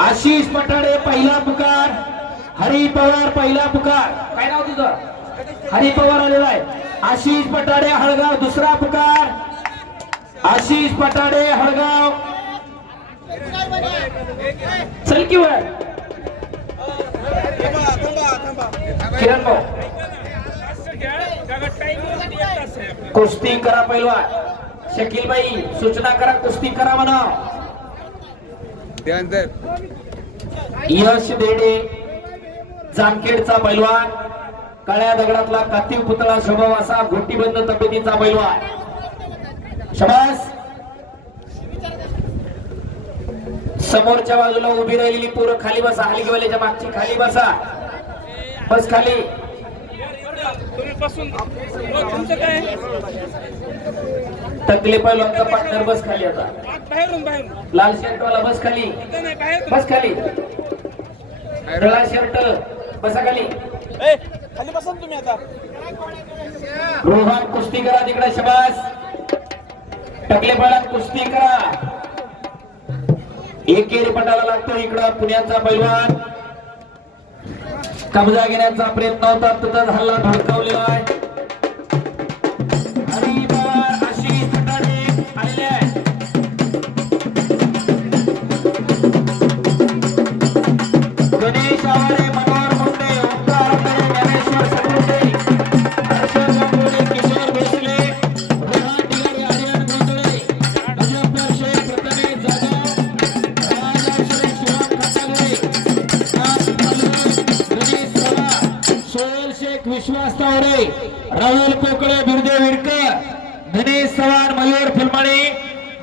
आशिष पटाडे पहिला पुकार, हरी पवार पहिला पुकार. काय नाव तुझं? हरी पवार आलेला आहे. आशिष पटाडे हळगाव दुसरा पुकार. आशिष पटाडे हळगाव. चल की वर किरण भाऊ. कुस्ती करा पैलवान. शकील बाई सूचना करा, कुस्ती करा म्हणा. यश देडे जामखेडचा पैलवान, काळ्या दगडातला कातीव पुतळा स्वभाव असा घोटीबंद तब्येतीचा पैलवान. शाबास. समोरच्या बाजूला उभी राहिलेली पोरं खाली बसा. हलगीवाल्याच्या मागची खाली बसा. बस खाली. टकले पैलवानचा पार्टनर बस खाली. आता लाल शर्ट वाला बस खाली. बस खाली. काळा शर्ट बसा खाली. खाली बसा तुम्ही आता. रोहन कुस्ती करा तिकडे. शबास. टकले पैलवान कुस्ती करा. एकेरी पटाला लागतो इकडं पुण्याचा पैलवान. कब्जा घेण्याचा प्रयत्न होता, तुझा हल्ला धडकावलेला आहे. हरी पवार आशिष पटाडे आलेले आहे. गणेश आवारे, मनोहर मुंडे, ओंकार आंबे, ज्ञानेश्वर समुद्रे, हर्षद गांगुली, किशोर भोसले, रोहन टिगारे, आर्यन गोंधळे, मुजफ्फर शेख, प्रथमेश जाधव, राज शिवराम खटागुळे, सोहेल शेख, विश्वास तावरे, राहुल कोकळे, बिरदे विरकर, धनेश चव्हाण, मयूर फुलमाळे,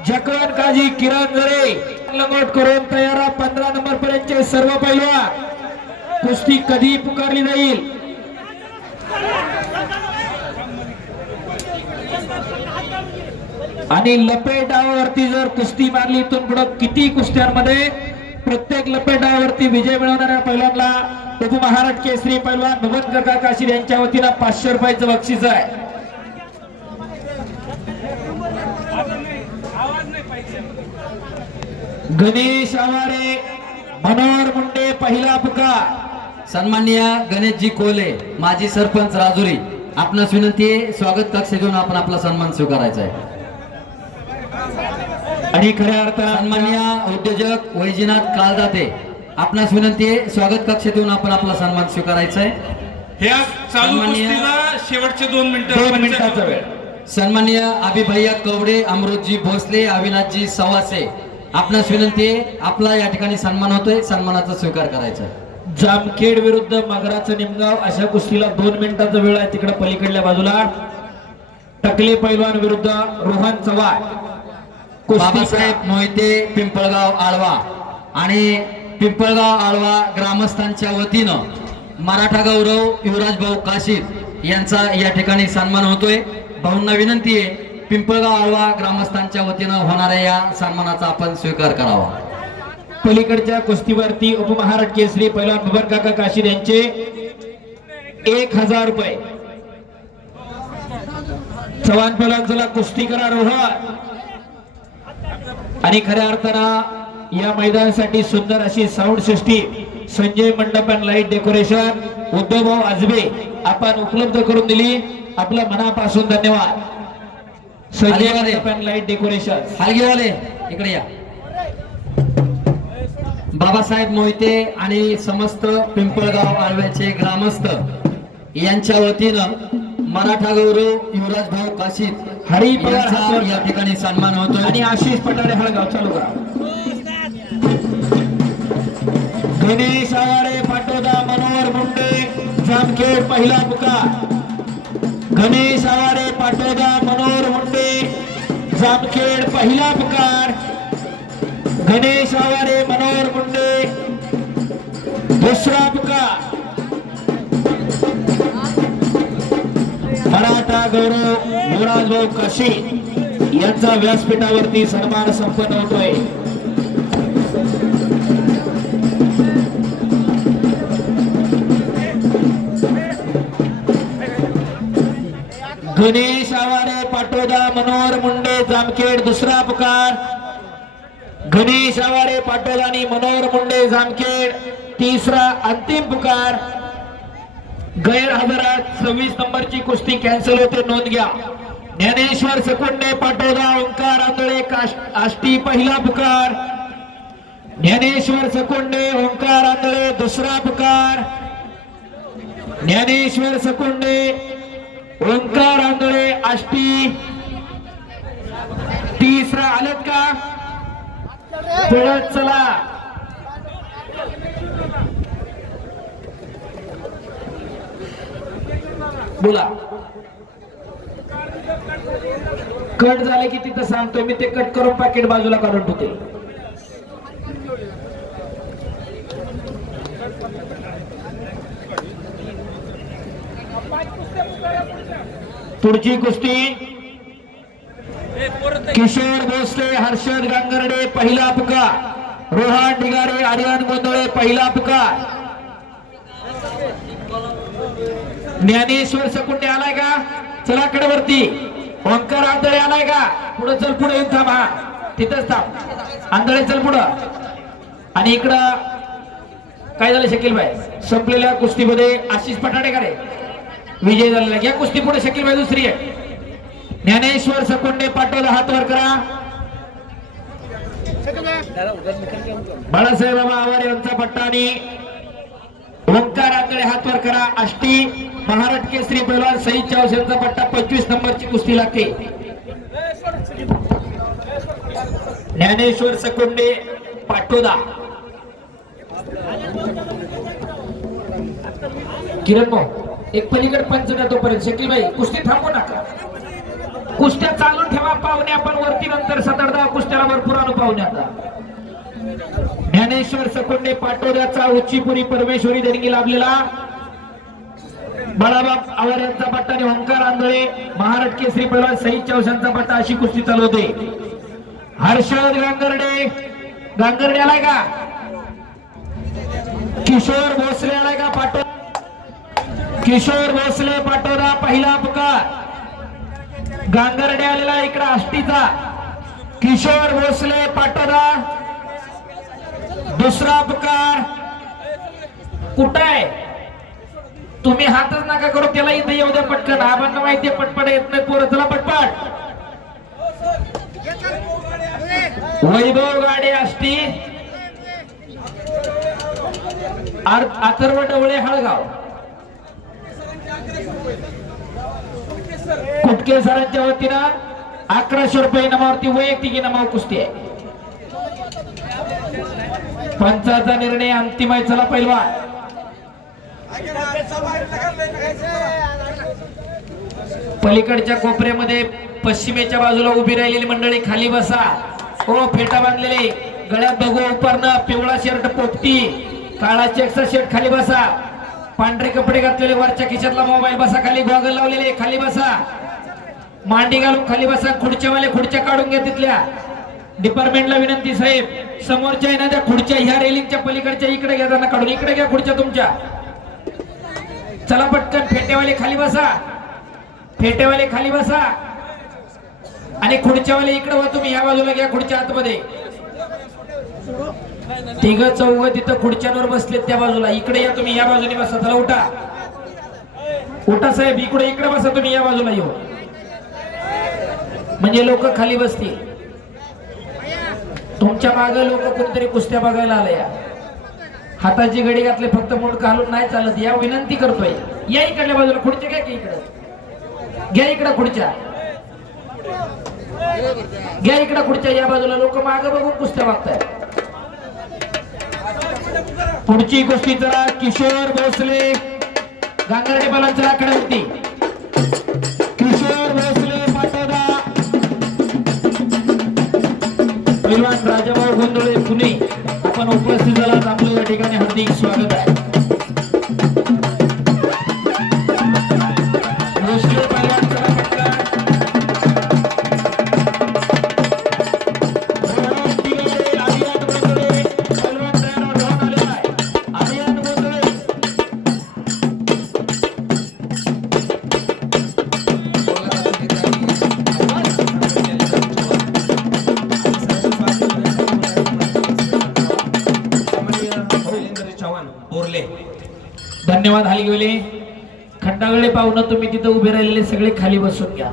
जकवन काजी, किरण जरे लंगोट करून तयार. 15 नंबर पर्यंतचे सर्व पैलवान. कुस्ती कधी पुकारली जाईल? आणि लपेटावरती जर कुस्ती मारली इथून पुढे किती कुस्त्यांमध्ये प्रत्येक लपेटावरती विजय मिळवणाऱ्या पैलवानला उपमहाराष्ट्र केसरी पैलवान भगवंत काका काशीर यांच्या वतीनं 500 रुपयाचं बक्षीस आहे. गणेश आवारे, मनोहर मुंडे पहिला पुकार. सन्माननीय गणेशजी कोले, माजी सरपंच राजुरी, आपणास विनंती आहे स्वागत कक्ष घेऊन आपण आपला सन्मान स्वीकारायचा आहे. आणि खऱ्या अर्थात सन्माननीय उद्योजक वैजनाथ कालदाते, आपणास विनंती आहे स्वागत कक्ष देऊन आपण आपला सन्मान स्वीकारायचा आहे. ह्या चालू कुस्तीला शेवटचे 2 मिनिटाचा वेळ. सन्माननीय अभिभैया कवडे, अमृतजी भोसले, अविनाशजी सवासे, आपणास विनंती आहे आपला या ठिकाणी सन्मान होतोय, सन्मानाचा स्वीकार करायचा आहे. जामखेड विरुद्ध मगराचं निमगाव अशा कुस्तीला 2 मिनिटाचा वेळ आहे. तिकडे पलीकडल्या बाजूला टकले पैलवान विरुद्ध रोहन चव्हाण. बाबासाहेब मोहिते, पिंपळगाव आळवा आणि पिंपळगाव आळवा ग्रामस्थांच्या वतीनं मराठा गौरव युवराज भाऊ काशीद यांचा या ठिकाणी सन्मान होतोय. भाऊंना विनंती आहे पिंपळगाव आळवा ग्रामस्थांच्या वतीनं होणाऱ्या या सन्मानाचा आपण स्वीकार करावा. पलीकडच्या कुस्तीवरती उपमहाराष्ट्र केसरी पैलवान भगवंत काका काशीद यांचे 1000 रुपये. चव्हाण पैलवान चला कुस्ती करा रोहन. आणि खऱ्या अर्थानं या मैदानासाठी सुंदर अशी साऊंड सिस्टीम संजय मंडप अँड लाईट डेकोरेशन उद्धवभाऊ आजबे आपण उपलब्ध करून दिली. आपल्या मनापासून धन्यवाद. संजय मंडप अँड लाईट डेकोरेशन. हलगीवाले इकडे या. बाबासाहेब मोहिते आणि समस्त पिंपळगाव आळव्याचे ग्रामस्थ यांच्या वतीनं मराठा गौरव युवराज भाऊ काशीद हरी पवार या ठिकाणी सन्मान होतोय. आणि आशिष पटाडे हळगाव चालू करा. गणेश आवारे, पाटोदा, मनोहर मुंडे, जामखेड पहिला पुकार. गणेश आवारे, पाटोदा, मनोहर मुंडे, जामखेड पहिला पुकार. गणेश आवारे, मनोहर मुंडे दुसरा पुकार. मराठा गौरव युवराज भाऊ काशीद यांचा व्यासपीठावरती सन्मान संपन्न होतोय. गणेश आवारे, पाटोदा, मनोहर मुंडे, जामखेड दुसरा पुकार. गणेश आवाडे पाटोल आणि मनोहर मुंडे जामखेड तिसरा अंतिम पुकार गैरहजरात 26 नंबरची कुस्ती कॅन्सल होते, नोंद घ्या. ज्ञानेश्वर सकुंडे पाटोदा ओंकार आंधळे आष्टी पहिला पुकार. ज्ञानेश्वर सकुंडे ओंकार आंधळे दुसरा पुकार. ज्ञानेश्वर सकुंडे ओंकार आंधळे आष्टी तिसरा. आलेत का? पळत चला. बोला. कट झाले की तिथं सांगतोय मी, ते कट करून पॅकेट बाजूला काढून ठेवते. पुढची कुस्ती किशोर भोसले हर्षद गांगर्डे पहिला पुकार. रोहन ढिगारे आर्यन गोंधळे पहिला पुकार. ज्ञानेश्वर सकुंडे आलाय का? चला कडेवरती. ओंकार आंधळे आलाय का? पुढे चल, पुढे येऊन थांब. हा तिथंच थांब. आंधळे चल पुढं. आणि इकडं काय झालं शकील भाई? संपलेल्या कुस्तीमध्ये आशिष पठाडे का रे विजय झालेला. या कुस्ती पुढे शकील भाई दुसरी आहे. ज्ञानेश्वर सकुंडे पाटोदा हात वर करा. बाळासाहेब बाबा आवार यांचा पट्टा आणि ओंकार आंधळे हात वर करा. आष्टी महाराष्ट्र केसरी पैलवान सईद चावस यांचा पट्टा 25 नंबरची कुस्ती लागते. ज्ञानेश्वर सकुंडे पाटोदा. किरण भाऊ एक पलीकडे पंच द्या तोपर्यंत. शकील भाई कुस्ती थांबू नका, कुस्त्या चालून ठेवा. पाहुणे आपण वरती नंतर 7-8 कुस्त्याला भरपूर आणू पाहुणे. आता ज्ञानेश्वर सकुंडे पाटोद्याचा उच्चीपुरी परमेश्वरी देणगी लाभलेला बाळाबाप आवार यांचा पट्टा आणि ओंकार आंधळे महाराष्ट्र केसरी पैलवान सईद चावस यांचा पट्टा अशी कुस्ती चालू होते. हर्षद गांगर्डे आलाय का? किशोर भोसले आलाय का? पाटो किशोर भोसले पाटोदा पहिला पुकार. गांगर्डे आलेला इकडे आष्टीचा. किशोर भोसले पाटोदा दुसरा पुकार. कुठं आहे तुम्ही? हातच नका करू त्याला. इथे येऊ द्या पटकन. आबांना माहिती पटपट येत नाही पोरं. चला पटपट. वैभव गाडे आष्टी अथर्व डवळे हळगाव. कुटके सरांच्या वतीनं 1100 रुपये इनामावरती वैयक्तिक इनामावर कुस्ती आहे. पंचाचा निर्णय अंतिम आहे. चला पैलवान. पलीकडच्या कोपऱ्यामध्ये पश्चिमेच्या बाजूला उभी राहिलेली मंडळी खाली बसा. हो फेटा बांधलेले, गळ्यात बघू उपरणं, पिवळा शर्ट पोपटी, काळा चेकचा शर्ट खाली बसा. पांढरे कपडे घातलेले, वरच्या खिशातला मोबाईल बसा खाली. गॉगल लावलेले खाली बसा. मांडी घालून खाली बसा. खुर्च्यावाले खुर्च्या काढून घ्या तिथल्या. डिपार्टमेंटला विनंती साहेब, समोरच्या आहे ना त्या खुर्च्या ह्या रेलिंगच्या पलीकडच्या इकडे घ्या, त्यांना काढून इकडे घ्या खुर्च्या तुमच्या. चला पटकन. फेटेवाले खाली बसा. फेटेवाले खाली बसा. आणि खुर्च्यावाले इकडे वा तुम्ही. या बाजूला घ्या खुर्च्या आतमध्ये. तिघ चौघ तिथं खुर्च्यांवर बसलेत त्या बाजूला. इकडे या तुम्ही. या बाजूने बसा. चला उठा. उठा साहेब. इकडे बसा तुम्ही. या बाजूला येऊ म्हणजे लोक खाली बसतील. तुमच्या मागे लोक कोणतरी कुस्त्या बघायला आले. हाताची घडी घातले फक्त मूळ घालून नाही चालत. या विनंती करतोय. या इकडल्या बाजूला खुर्च्या घ्या की इकडे घ्या. इकडे खुर्च्या घ्या. इकडे खुर्च्या. या बाजूला लोक मागे बघून कुस्त्या बघतायत. पुढची कुस्ती जरा किशोर भोसले गांगर्डे बालांच्या आकडे होती. किशोर भोसले पाटोदा पैलवान राजाभाऊ गोंधळे पुणे आपण उपस्थित झालात. आपलं या ठिकाणी हार्दिक स्वागत आहे. भोसले पैलवान चला पटकन. धन्यवाद हालगेले. खंडागळे पाहुणं तुम्ही तिथं उभे राहिलेले सगळे खाली बसून घ्या.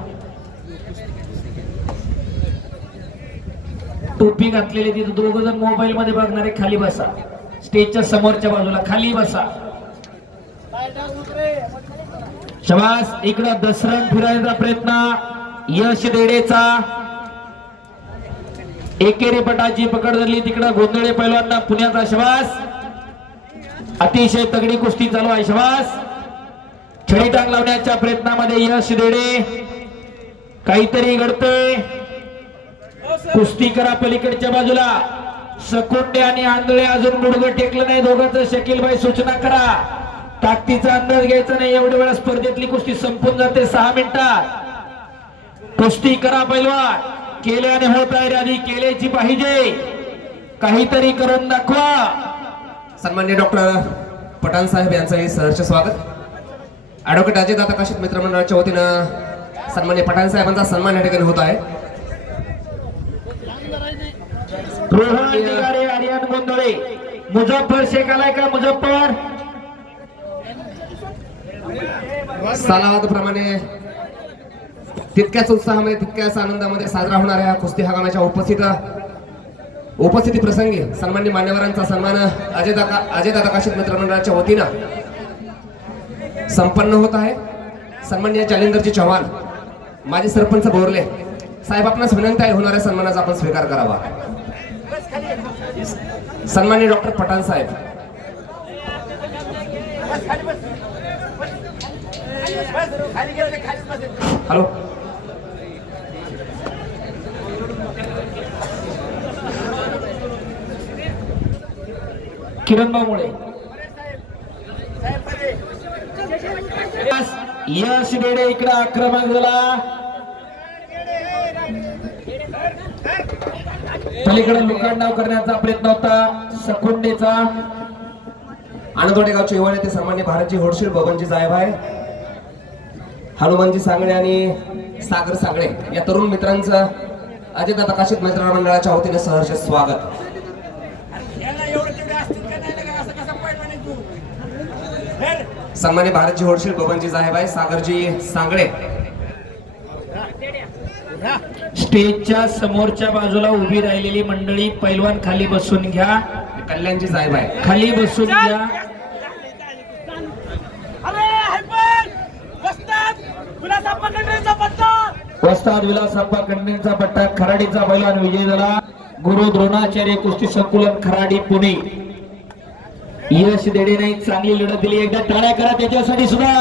टोपी घातलेले तिथे दोघ जण मोबाईल मध्ये बघणारे खाली बसा. स्टेजच्या समोरच्या बाजूला खाली बसा. शबास. इकडं दसरण फिरायचा प्रयत्न यश देडेचा. एकेरी पटाची पकड धरली तिकडं गोंधळे पैलवांना पुण्याचा. शबास. अतिशय तगडी कुस्ती चालू आहे. शबास. छडी टांग लावण्याच्या प्रयत्नामध्ये यश देडे. काहीतरी घडतंय. कुस्ती करा पलीकडच्या बाजूला. सकोंडे आणि आंधळे अजून गुडघं टेकलं नाही दोघांचं. शकीलबाई सूचना करा. ताकदीचा अंदाज घ्यायचा नाही. एवढ्या वेळा स्पर्धेतली कुस्ती संपून जाते 6 मिनिटात. कुस्ती करा पैलवान. केल्याने होत आहे आधी केल्याची पाहिजे. काहीतरी करून दाखवा. सन्माननीय डॉक्टर पठाण साहेब यांचंही सहर्ष स्वागत. ॲडव्होकेट अजयदादा काशीद मित्रमंडळाच्या वतीनं सन्माननीय पठाण साहेबांचा सन्मान या ठिकाणी होत आहे. रोहन निगारे, आर्यन गोंधळे. मुझफ्फर शेख आलाय का? मुझफ्फर. सालावादप्रमाणे तितक्याच उत्साहामध्ये तितक्याच आनंदामध्ये साजरा होणाऱ्या या कुस्ती हंगामाच्या उपस्थिती प्रसंगी सन्माननीय मान्यवरांचा सन्मान अजयदादा काशीद मित्रमंडळाच्या वतीनं संपन्न होत आहे. सन्माननीय जालिंदरजी चव्हाण, माजी सरपंच बोरले साहेब, आपणास विनंती आहे होणाऱ्या सन्मानाचा आपण स्वीकार करावा. सन्माननीय डॉक्टर पठाण साहेब. हॅलो. किरण बामुळे. यश बेडे इकडे आक्रमक झाला. पलीकडे लोकांडाव करण्याचा प्रयत्न होता सकुंडेचा. आनंदवाडी गावचे युवा नेते सन्मान्य भारतजी होडशीळ, बबनजी जायभाई, हनुमानजी सांगळे आणि सागर सांगळे या तरुण मित्रांचं अजयदादा काशीद मित्रमंडळाच्या वतीने सहर्ष स्वागत. सन्मान्य भारतजी होडशीळ, बबनजी जायभाई, सागरजी सांगळे. स्टेजच्या समोरच्या बाजूला उभी राहिलेली मंडळी पैलवान खाली बसून घ्या. कल्याणजी जायभाई खाली बसून घ्या. वस्ताद विलासप्पा कंडीचा पट्टा. खराडीचा पैलवान विजय झाला. गुरु द्रोणाचार्य कुस्ती संकुलन खराडी पुणे. यश देडेने चांगली लढत दिली. एकदा टाळ्या करा त्याच्यासाठी सुद्धा.